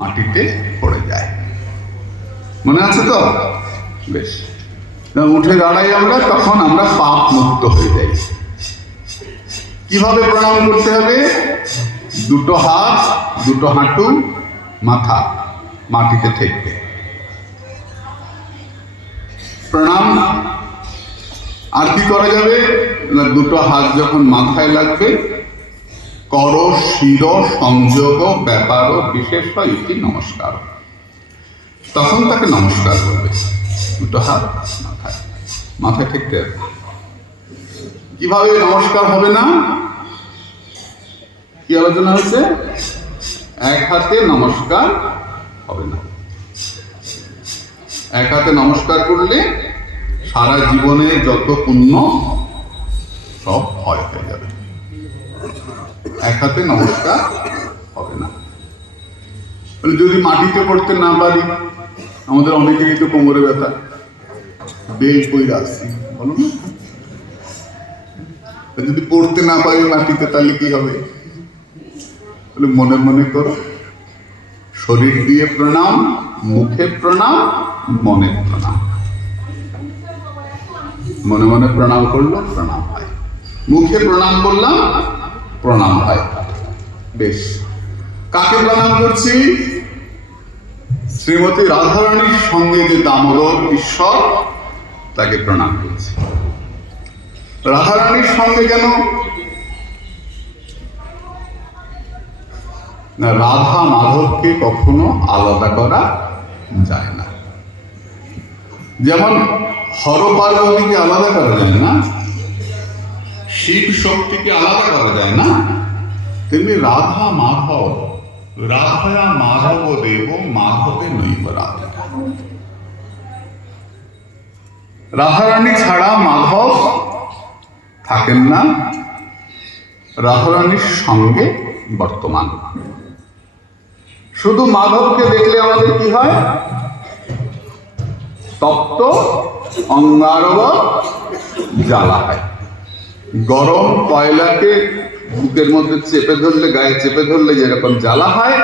মাটিতে পড়ে যায়। মনে আছে তো? বেশ, উঠে দাঁড়াই আমরা, তখন আমরা পাপ মুক্ত হয়ে যাই। কিভাবে প্রণাম করতে হবে? দুটো হাত, দুটো হাঁটু, মাথা মাটিতে ঠেকবে। প্রণাম। আর কি করা যাবে? দুটো হাত যখন মাথায় লাগবে, কর শির সংযোগ ব্যাপার বিশেষ ইতি নমস্কার, তখন তাকে নমস্কার করবে। দুটো হাত মাথায়, মাথায় ঠেকতে হবে। কিভাবে নমস্কার হবে না? কি আলোচনা হচ্ছে? এক হাতে নমস্কার হবে না। এক হাতে নমস্কার করলে সারা জীবনের যত পুণ্য সব ক্ষয় হয়ে যাবে। এক হাতে নমস্কার হবে না। যদি মাটিতে পড়তে না পারি, আমাদের অনেকেরই তো কোমরে ব্যথা, বেল কইরা আসছি, বলো না? যদি পড়তে না পারি মাটিতে, তাহলে কি হবে? মনে মনে করো, শরীর দিয়ে প্রণাম, মুখে প্রণাম, মনে প্রণাম। মনে মনে প্রণাম করলো, প্রণাম হয়। মুখে প্রণাম করলাম, প্রণাম হয়। বেশ, কাকে প্রণাম করছি? শ্রীমতী রাধারানীর সঙ্গে যে দামোদর ঈশ্বর, তাকে প্রণাম করছি। রাধারানীর সঙ্গে কেন? না, রাধা মাধবকে কখনো আলাদা করা যায় না। যেমন হর পার্বতীকে আলাদা করা যায় না, শিব শক্তিকে আলাদা করা যায় না, তেমনি রাধা মাধব, রাধয়া মাধব দেব মাধবে নৈব রাধিকা। রাধারানী ছাড়া মাধব থাকেন না, রাধারানীর সঙ্গে বর্তমান। শুধু মাধবকে দেখলে আমাদের কি হয়? তপ্ত অঙ্গারব জ্বালা হয়। গরম কয়লাকে বুকের মধ্যে চেপে ধরলে, গায়ে চেপে ধরলে যেরকম জ্বালা হয়,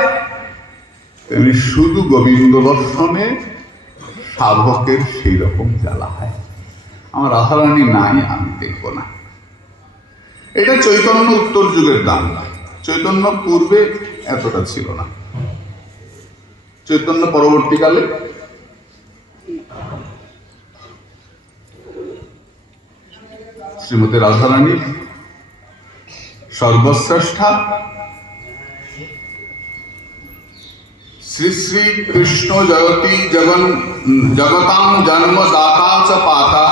তেমনি শুধু গোবিন্দ দর্শনে সাধকের সেই রকম জ্বালা হয়। আমার রাধারানী নাই, আমি দেখব না। এটা চৈতন্য উত্তর যুগের দান। চৈতন্য পূর্বে এতটা ছিল না। চৈতন্য পরবর্তীকালে শ্রীমতী রাধারানী সর্বশ্রেষ্ঠা। শ্রী শ্রী কৃষ্ণ জয়তি জগতাং জন্মদাতা চ পাতা,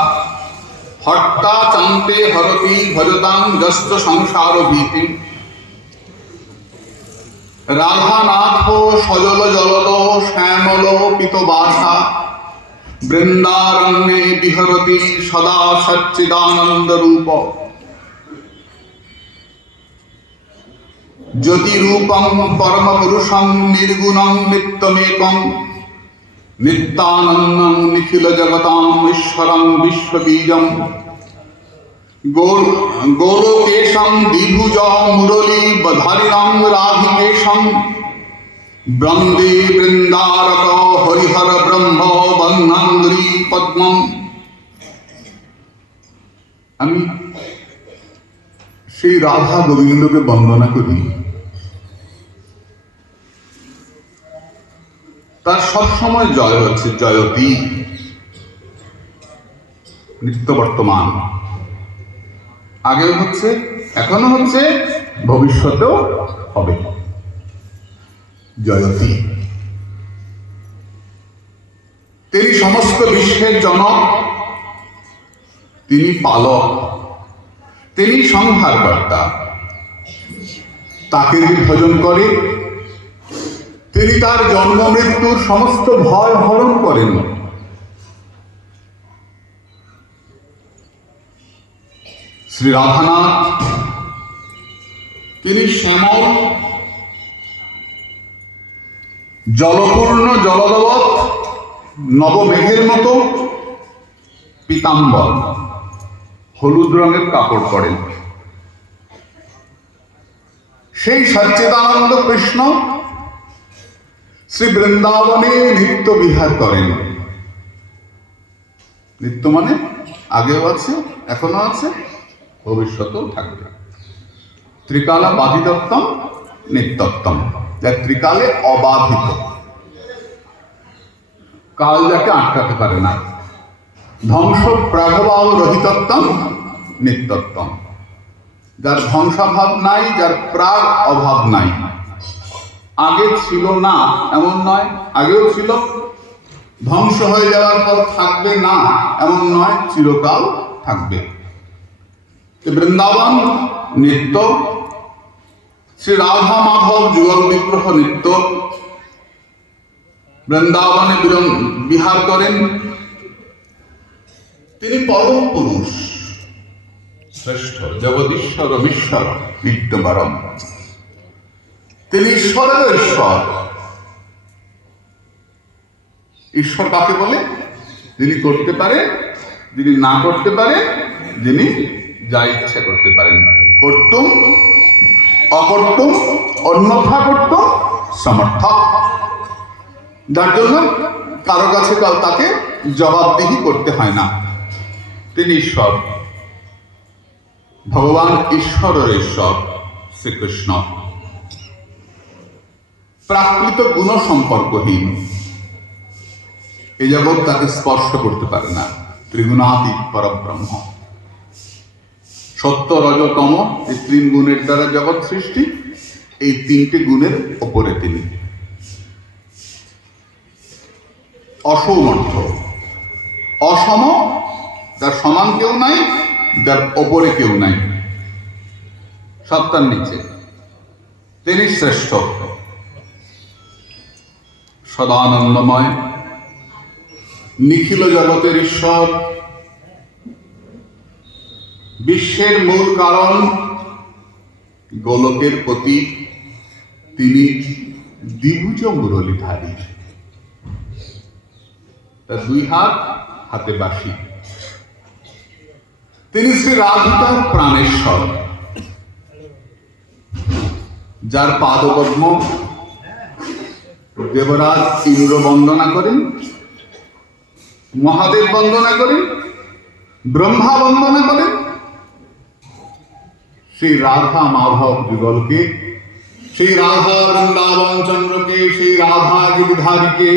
হর্তা চান্তে হরতি ভজতাং যস্ত সংসার ভীতি। রাধানাথ সজল জলদ শ্যামল পিতবাসা, বৃন্দারণ্যে বিহরতি সদা সচ্চিদানন্দ রূপ। জ্যোতিরূপং পরম পুরুষং নির্গুণং নিত্যমেকং, নিত্যানন্দং নিখিল জগতাং ঈশ্বরং বিশ্ববীজং। গোলোকেশং দ্বিভুজ মুরলী ধারিণং রাধিকেশং, বন্দে বৃন্দারক হরিহর ব্রহ্ম বন্ধাঙ্গি পদ্মম। আমি সেই রাধা গোবিন্দকে বন্দনা করি। তার সবসময় জয় হচ্ছে, জয়তী, নিত্য বর্তমান। আগেও হচ্ছে, এখনো হচ্ছে, ভবিষ্যতেও হবে। জয়তী। তিনি সমস্ত বিশ্বের জনক, তিনি পালক, তিনি সংহারকর্তা। তাকে যে ভজন করে, তিনি তার জন্ম মৃত্যুর সমস্ত ভয় হরণ করেন। শ্রী রাধানাথ, তিনি শ্যামল, জলপূর্ণ জলদবৎ নবমেঘের মতো পীতাম্বর, হলুদ রঙের কাপড় পরেন। সেই সচ্চিদানন্দ কৃষ্ণ শ্রী বৃন্দাবনে নিত্য বিহার করেন। নিত্য মানে আগেও আছে, এখনো আছে, ভবিষ্যতেও থাকবে। ত্রিকালা বাধিতত্তম নিত্যত্তম, যা ত্রিকালে অবাধিত, কাল যাকে আটকাতে পারে না। ধ্বংস প্রাগভাব রহিতত্তম নিত্যত্তম, যার ধ্বংসাভাব নাই, যার প্রাগ অভাব নাই। আগে ছিল না এমন নয়, আগেও ছিল। ধ্বংস হয়ে যাওয়ার পর থাকবে না এমন নয়, চিরকাল থাকবে। বৃন্দাবন নিত্য, শ্রী রাধা মাধব যুগল বিগ্রহ নিত্য, বৃন্দাবনে বিহার করেন। তিনি পরম পুরুষ, শ্রেষ্ঠ, জগদীশ্বর ঈশ্বর নিত্যবরম। তিনি ঈশ্বরের ঈশ্বর। ঈশ্বর কাকে বলে? যিনি করতে পারে, যিনি না করতে পারে, যিনি যা ইচ্ছা করতে পারেন। কর্তুম অকর্তুম অন্যথা কর্তুম সমর্থক, যার জন্য কারো কাছে তাকে জবাবদিহি করতে হয় না। তিনি ঈশ্বর, ভগবান ঈশ্বরের ঈশ্বর শ্রীকৃষ্ণ। প্রাকৃত গুণ সম্পর্কহীন, এই জগৎ তাকে স্পর্শ করতে পারে না। ত্রিগুণাতীত পরব্রহ্ম, সত্য রজতম, এই তিন গুণের দ্বারা জগৎ সৃষ্টি। এই তিনটি গুণের ওপরে তিনি অসমর্থ, অসম, যার সমান কেউ নাই, যার ওপরে কেউ নাই, সত্তার নিচে। তিনি শ্রেষ্ঠ, সদানন্দময়, নিখিল জগতের ঈশ্বর, বিশ্বের মূল কারণ, গোলকের প্রতি। তিনি দ্বিভুজ মুরলীধারী, তার দুই হাত হাতে বাঁশি। তিনি শ্রী রাধিকার প্রাণেশ্বর, যার পাদপদ্ম দেবরাজ ইন্দ্র বন্দনা করেন, মহাদেব বন্দনা করেন, ব্রহ্মা বন্দনা করেন। সেই রাধা মাধব যুগলকে, সেই রাধা বৃন্দাবন চন্দ্রকে, সেই রাধা গিরিধারীকে,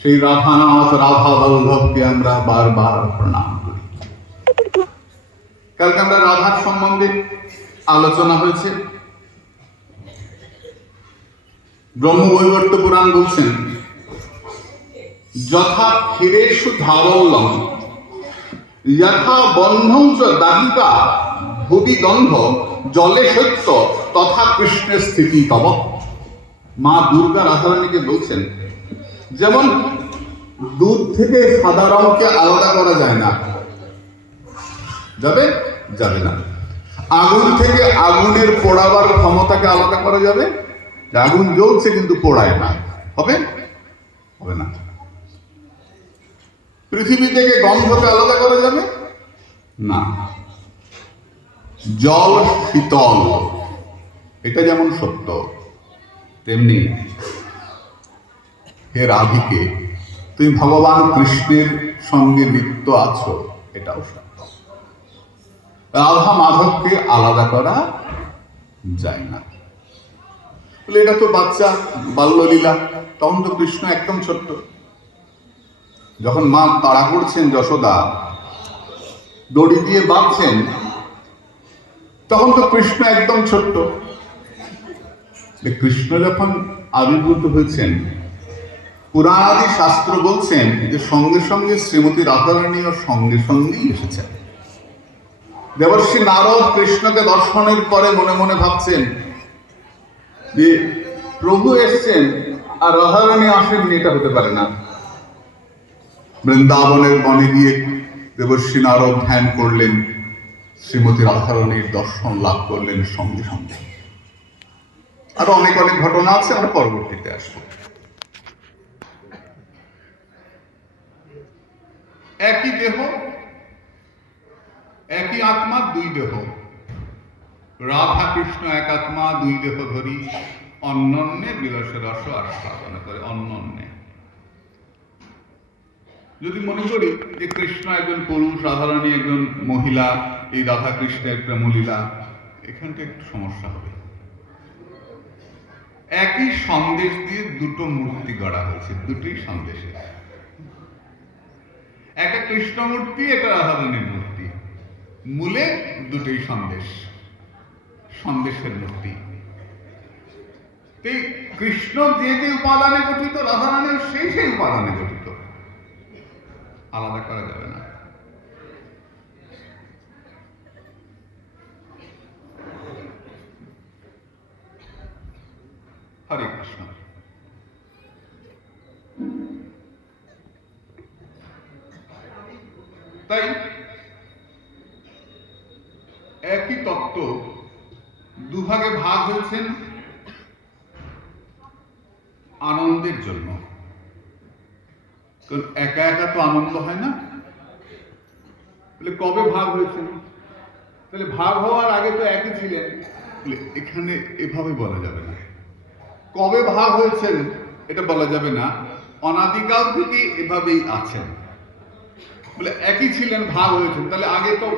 সেই রাধানাথ রাধা বল্লভকে আমরা বারবার প্রণাম করি। কালকে আমরা রাধার সম্বন্ধে আলোচনা হয়েছে। ব্রহ্মবৈবর্ত পুরাণ বলছেন, যথা ক্ষীরেষু ধারল্যম যথা বন্ধং চ দাহিকা ভুবি গন্ধ জলে সত্য তথা কৃষ্ণের স্থিতি তব। মা দুর্গা রাধারানীকে বলছেন, যেমন দুধ থেকে সাদা রঙকে আলাদা করা যায় না, যাবে যাবে না। আগুন থেকে আগুনের পোড়াবার ক্ষমতাকে আলাদা করা যাবে? আগুন জ্বলছে কিন্তু পোড়ায় না, হবে? হবে না। পৃথিবী থেকে গন্ধকে আলাদা করা যাবে না। জল শীতল, এটা যেমন সত্য, তেমনি হে রাধিকে, তুমি ভগবান কৃষ্ণের সঙ্গে লিপ্ত আছো, এটাও সত্য। রাধা মাধবকে আলাদা করা যায় না। এটা তো বাচ্চা বাল্যলীলা, তখন তো কৃষ্ণ একদম ছোট্ট। যখন মা তাড়া করছেন যশোদা, দড়ি দিয়ে বাঁধছেন, তখন তো কৃষ্ণ একদম ছোট্ট। কৃষ্ণ যখন আবির্ভূত হয়েছেন, পুরাণাদি শাস্ত্র বলছেন যে সঙ্গে সঙ্গে শ্রীমতী রাধারানীও সঙ্গে সঙ্গেই এসেছেন। দেবর্ষি নারদ কৃষ্ণকে দর্শনের পরে মনে মনে ভাবছেন যে প্রভু এসছেন আর রাধারানী আসেননি, এটা হতে পারে না। বৃন্দাবনের বনে গিয়ে দেবর্ষি নারদ ধ্যান করলেন, শ্রীমতী রাধারানীর দর্শন লাভ করলেন সঙ্গে সঙ্গে। আরো অনেক অনেক ঘটনা আছে, আমরা পরবর্তীতে আসবো। একই দেহ, একই আত্মা, দুই দেহ। রাধা কৃষ্ণ এক আত্মা, দুই দেহ ধরি অন্যন্যে বিলাসে রস আস্বাদন করে। অন্যন্যে যদি মনে করি যে কৃষ্ণ একজন পুরুষ, রাধারানী একজন মহিলা, এই রাধা কৃষ্ণের প্রেমলীলা, এখানটা একটু সমস্যা হবে। একই সন্দেশ দিয়ে দুটো মূর্তি গড়া হয়েছে, দুটোই সন্দেশের। একটা কৃষ্ণ মূর্তি, একটা রাধারানীর মূর্তি, মূলে দুটোই সন্দেশ, সন্দেশের মূর্তি। কৃষ্ণ যে যে উপাদানে গঠিত, রাধারানীর সেই সেই উপাদানে গঠিত, আলাদা করা যাবে না। হরে কৃষ্ণ। তাই একই তত্ত্ব দুভাগে ভাগ হয়েছেন আনন্দের জন্য। কারণ একা একা তো আনন্দ হয় না। তাহলে কবে ভাগ হয়েছেন? তাহলে ভাগ হওয়ার আগে তো একই ছিলেন, এখানে এভাবে বলা যাবে না। কবে ভাগ হয়েছেন এটা বলা যাবে না, অনাদিকাল থেকে এভাবেই আছেন। বলে একই ছিলেন, ভাগ হয়েছেন, তাহলে আগে তো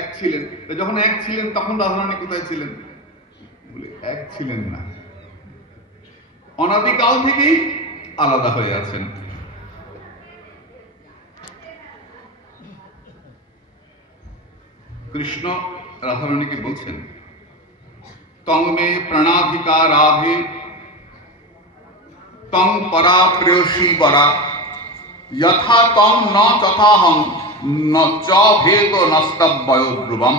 এক ছিলেন। যখন এক ছিলেন তখন রাধারানী কোথায় ছিলেন? বলে এক ছিলেন না, অনাদিকাল থেকেই আলাদা হয়ে আছেন। কৃষ্ণ রাধারানীকে বলছেন, তং মে প্রণাধিকা রাধে তং পরা প্রেয়সী বরা যথা তং ন তথাহং ন চ ভেদ নস্তব্যয় ধ্রুবম।